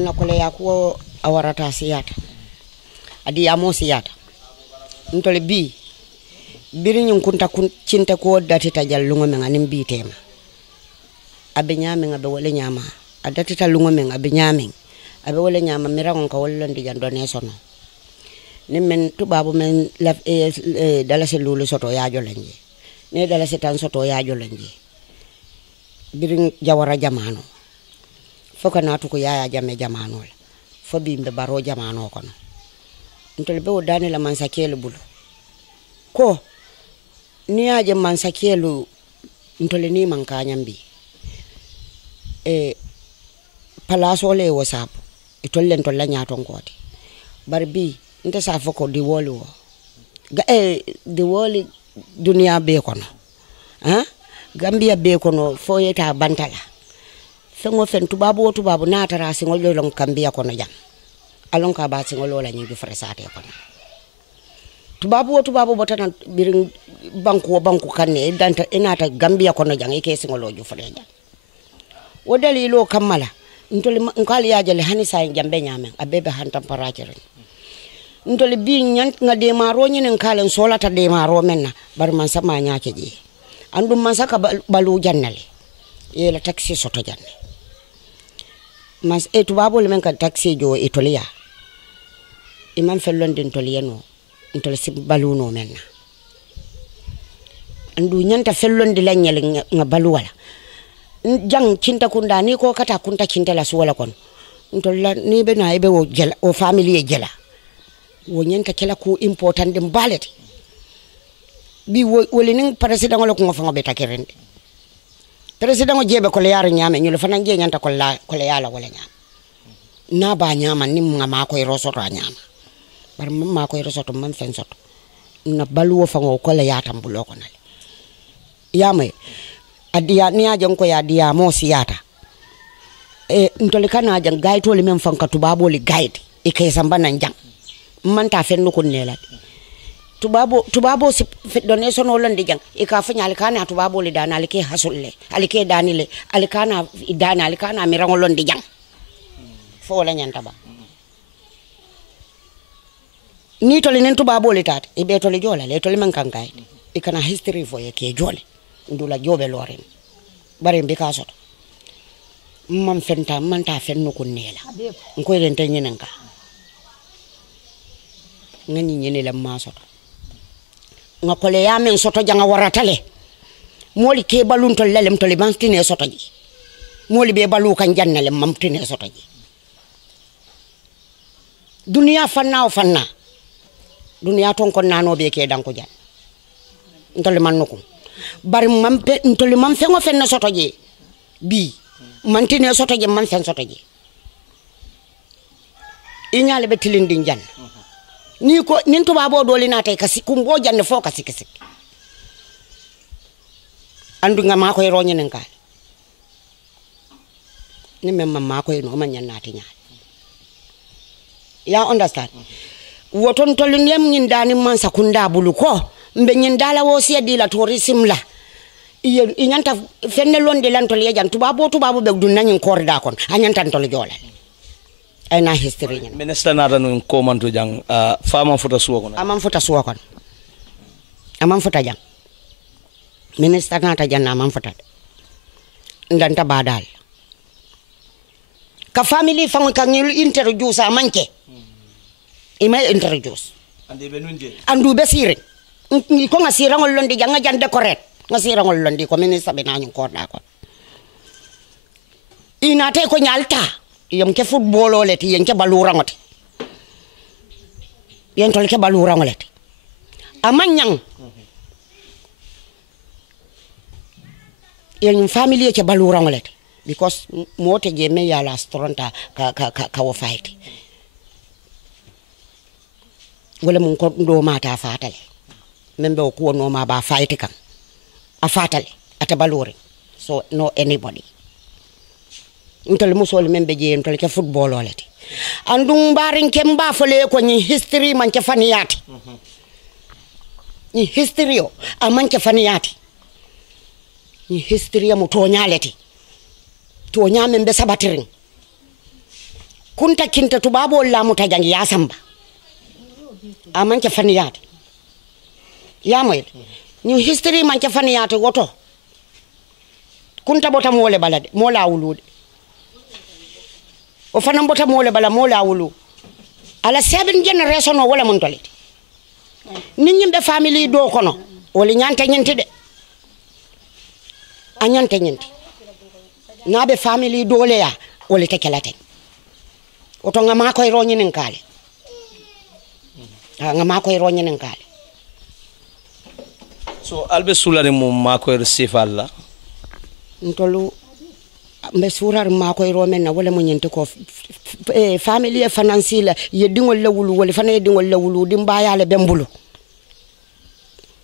na kole yakwo awarata siyata adi amo siyata ntole bi biri ñun kunta cinta ko dati ta jallungo men anim bi tema abe nyame ngabe wala nyama adati ta lungo men abe nyame abe wala nyama mirangon ka wala ndi jando ne sono ni men tubabu men la dala se lulu soto yaajo lanje ne dala se tan soto yaajo lanje biri jawara jamano foka natu ko yaya jame jamano la fo bimbe baro jamano kono ntole be wodani la mansakelu bulu ko ni aje mansakelu ntole ni mankanyambi palaso le wasap itolle ntolla nyaton koti barbi nte sa foko di woli wo ga di woli dunia be kono Gambia be kono fo yeta bantala fengo fen tubabu na tara singol lo long Gambia kono jam alon ka ba singol la nyi fresate kono tubabu botana biring banku kanne danta enata Gambia kono jang ike singol lo ju fre jam o dalilo kamala ntoli nkali yajale hanisa jambe nyame abebe hantam parajere ntoli bi nyant nga de maro nyinen kalen solata de maro menna bar man sama nyaake ji andum man saka balu jannale yela taxi soto janne mas tubabu le men ka taxi jo itolia imam fellonde ntolieno ntoli si balu no menna andu nyanta fellonde lanyale nga balu wala jang cinta kunda ni ko kata kunta cinta la suwala kon ntolla ni be na ibe wo jela o family jela wo nyanta kala ku important dem balete bi woli ning president ngolo ko fa be takerende president ngo jebe ko le yar nyame ñu le fa nangé nyanta ko le yala wala nyama na ba nyama ni ma ko rosoto nyama bar ma ko rosoto man fen soto na balu fa ngo ko le yatam bu loko nale yamay adia ni ajan ko ya dia mo siyata ntole kana ajan gaito le men fanka tubabo le guide e kay samba nan jang man ta fenno ko nela tubabo si donation olon di jang e ka fanya kana tubabo le dana le ke hasulle ale ke danile ale kana idana ale kana mi rangolon di jang fo la nyanta ba ni tole nen tubabo le tat e be tole jola le tole man kan gaide e kana history fo ye ke jole ndula jobe loren bare mbika soto man fenta man ta fenno ko nela ko ren tan nyenen ka ngani nyene la ma soto ngakole ya men soto janga waratale moli ke balun to lelem to le mantine soto ji moli be balu kan jannale mamtine soto ji dunia fanna dunia ton ko nano be ke danko jan ndole man nuko bari mampe ntoli mam fengo fenna soto je bi mantine soto je man fen soto je inyale be tilindi jan ni ko nin tubabo doli na tay kasi kumbo janne fo kasi kisi andu nga ma koy roñe nen kal ni mem ma koy no man nyanati nyaa ya understand woton tolin yem nyin dani man sakunda bulu ko mbe nyin dala wo siedi la tourism la i nyanta fenne londe lan tol yejan tubabo be dun nanin korda kon anyanta tol jola ay na history nyen minister na ranu ko manto jang fama futa suwa kon amam futa suwa kon amam futa jang minister na ta janna amam futa ndanta badal ka family fango kan introduce amanke ima introduce ande be nunje andu be sire ko ngasira ngol londi janga jande correct ngasira ngol londi ko ministre be nañu ko da ko ina te ko nyalta yam ke football o leti yen ke balura ngoti yen tol ke balura ngoleti amanyang yen family ke balura ngoleti because mote je me ya la stronta ka wo fight wala mun ko ndo mata fatale membe ko no ma ba fight kan a fatale ata balore so no anybody ntol musol membe je ntol ke football olati andum barin kemba fole ko ni history man ke faniyati ni history o a man ke faniyati ni history mo to nyaleti to nyame be sabatirin kunta kinta tubabo la mutajangi ya samba a man ke faniyati ya moy ni history man ke faniyati woto kunta bota mole balade mola wulude o fanam bota mole bala mola wulu ala 7 generation o wala mon tolite nit ñimbe family do kono wala ñanta ñenti de a ñanta ñenti nabe family do le ya wala tekelate oto ngama koy roñi nen kale ngama koy roñi nen kale so albe sulani mum ma koy sifal la ntolu mbe surar ma koy romen na wala mo ñenti ko family financier ye dingol lawulu wala fana ye dingol lawulu dim bayale bembulu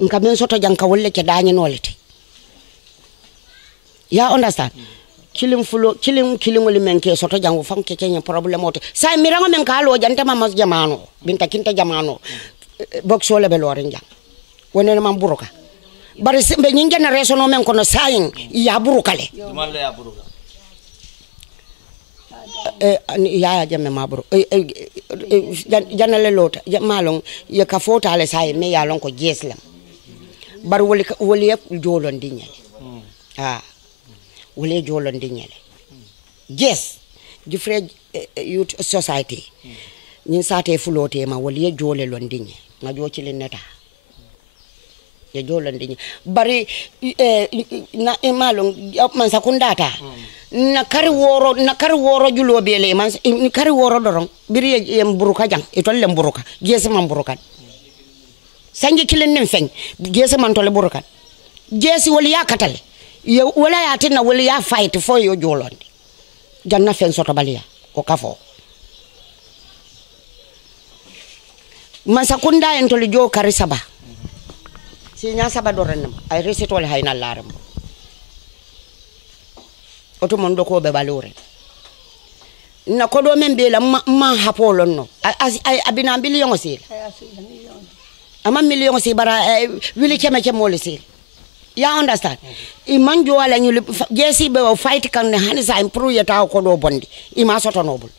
nka men soto janka wala ke dañi nolete ya understand kilim wala men ke soto jangu fam ke kenya problème oto say mi rango men ka lo jante ma mas jamano binta kinta jamano box wala be lore njang wonene mam buruka bari sembe ñi generation no men kono sayin ya burukale man la ya buruka ya jamme mabro janale lota malong ye ka fota ale say me ya lon ko jeslam bar woli yep jolon dinyale woli jolon dinyale yes different youth society ñin sate fulote ma woli jole lon dinye nga jo ci len neta ye jolon dinye bari na malong man sakundata na kari woro julo bele man kari woro dorong biri yem buruka jang itol lem buruka jesi man buruka sangi kilen nim feñ jesi man tole buruka jesi wali yakatale yo wala ya tinna wali ya fight fo yo jolonde janna fen soto baliya ko kafo man sakunda en tole jo kari saba si nya saba doranam ay resitol hayna laram oto mon do ko be balore na ko do men be la ma hapolon no ay abina million sil ama million si bara wili keme mole sil ya understand I man jo wala ñu jesi be fight kan ne hani sa improve ya taw ko do bondi I ma soto nobul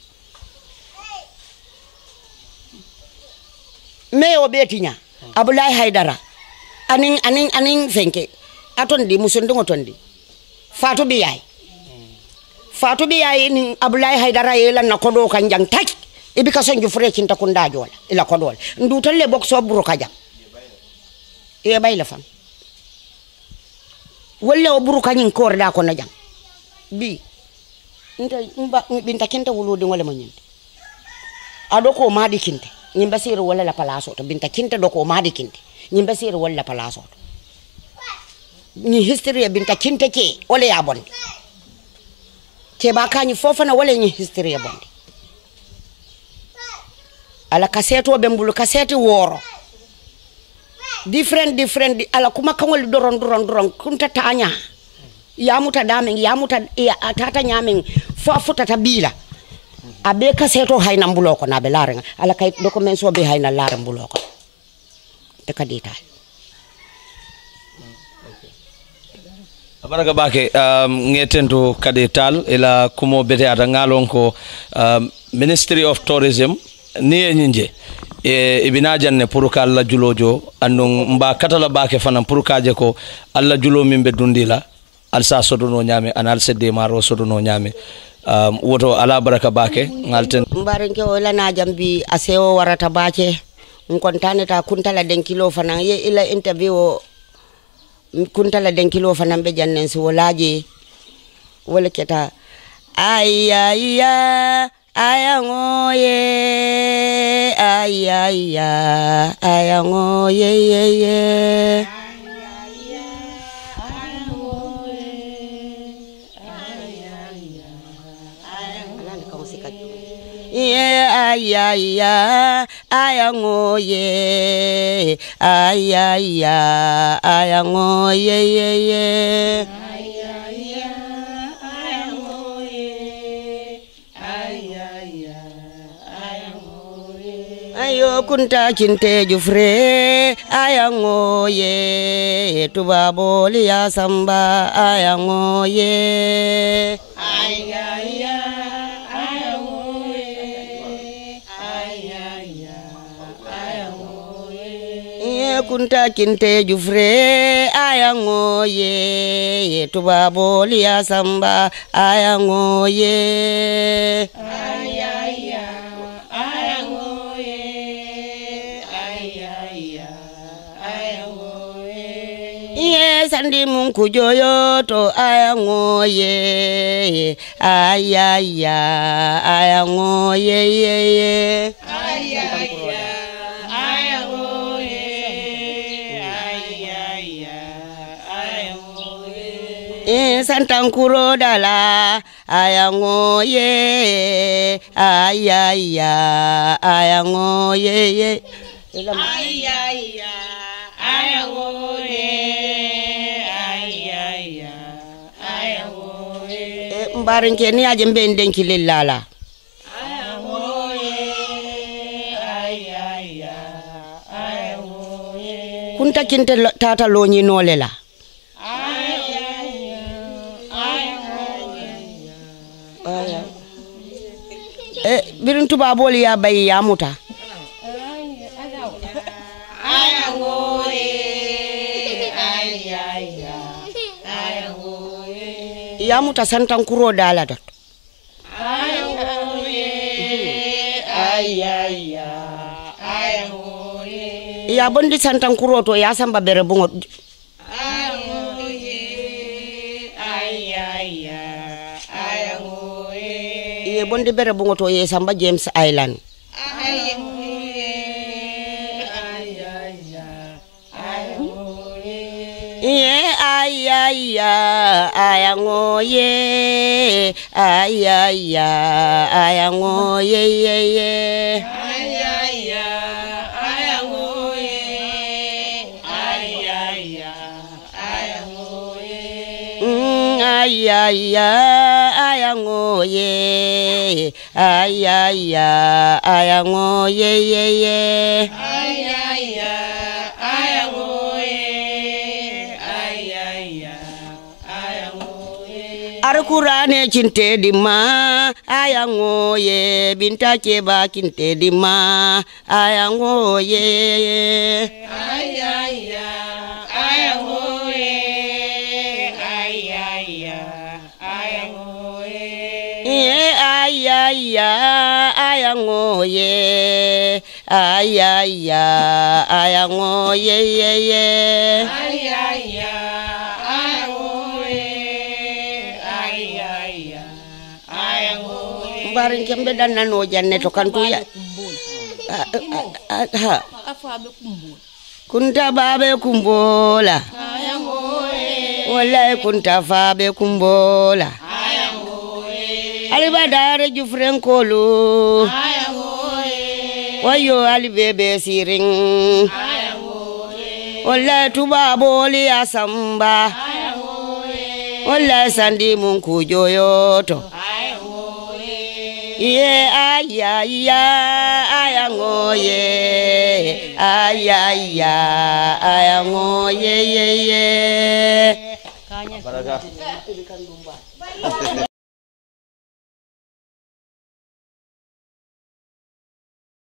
me o betinya Abulai Haidara aning fenke atondi musundo ngotondi Fatou Biaye ni Abulai Haidara yela na kodo kanjang tak ibika sonju fure kinta kunda jola ila kodol ndutalle bokso buru kaja e bayla fam walla o buru kanyin korda ko na jang bi binta kinta wuludi ngole mo nyinde ado ko madi kinte nyimba sir wala la palaso to binta kinta do ko madi kinte nyimba sir wala palaso to ni history binta kinte ke wala ya bondi ke ba kanyi fofana wala ni history ya bondi ala kaseto bembulu kaseti woro different ala kuma kangol doron kunta tanya ya muta damen ya muta tata nyamen fofuta tabila abe kaseto hayna mbuloko na be larenga ala kay document so be hayna lare mbuloko te kadita abaraka bake ngetento kadetal ila kumo bete ata ngalon ko Ministry of Tourism ni nyinje ibina janne pour ka alla julojo andon mba katala bake fanan pour ka je ko alla julo min be dundila al sa sodono nyame anal sedde maro sodono nyame woto ala baraka bake ngalten mbarenke wala na jambi aseo warata bake ngontane ta kuntala den kilo fanan ye ila interview kuntala den kilo fanan be jannen si wolaje wala keta ayya ayangoye ayaya ayangoye ye ay ay ya ayango ye ay ay ya ayango ye ye ayo kunta kinte jufre ayango ye tubabo liya samba ayango ye kunta kinte jufre ayango ye tubabo liya samba ayango ye sandi mun kujoyo to ayango ye ayaya ayango ye ye ye santankuro dala ayango ye ayaya ayango ye ye ayaya ayango mbarin ke ni aje mbe ndenki lillala kunta kinte tata loñi nolela birin tuba boli ya bayi ya muta ya muta santankuro dala dot ya bondi santankuro to ya samba bere bungo ye bondi bere bungo to ye samba James Island ayango ye ayaya ayango ye ye ye ayaya ayango ye ayaya ayango ye ayaya ayango ye ayaya ayango ye ye ye ayaya Kurane kinte di ma ayango ye binta keba kinte di ma ayango ye ayaya ayango ye ayaya ayango ye ayaya ayango ye ayaya ayango ye ye ye ayaya barin kembe dan nano janne to kantu ya kunta babe kumbola wallahi kunta fabe kumbola ali badare jufren kolu wayo ali bebe siring wallahi tuba boli asamba wallahi sandi mun kujoyo to ye ayaya ayango ye ayaya ayango ye ye ye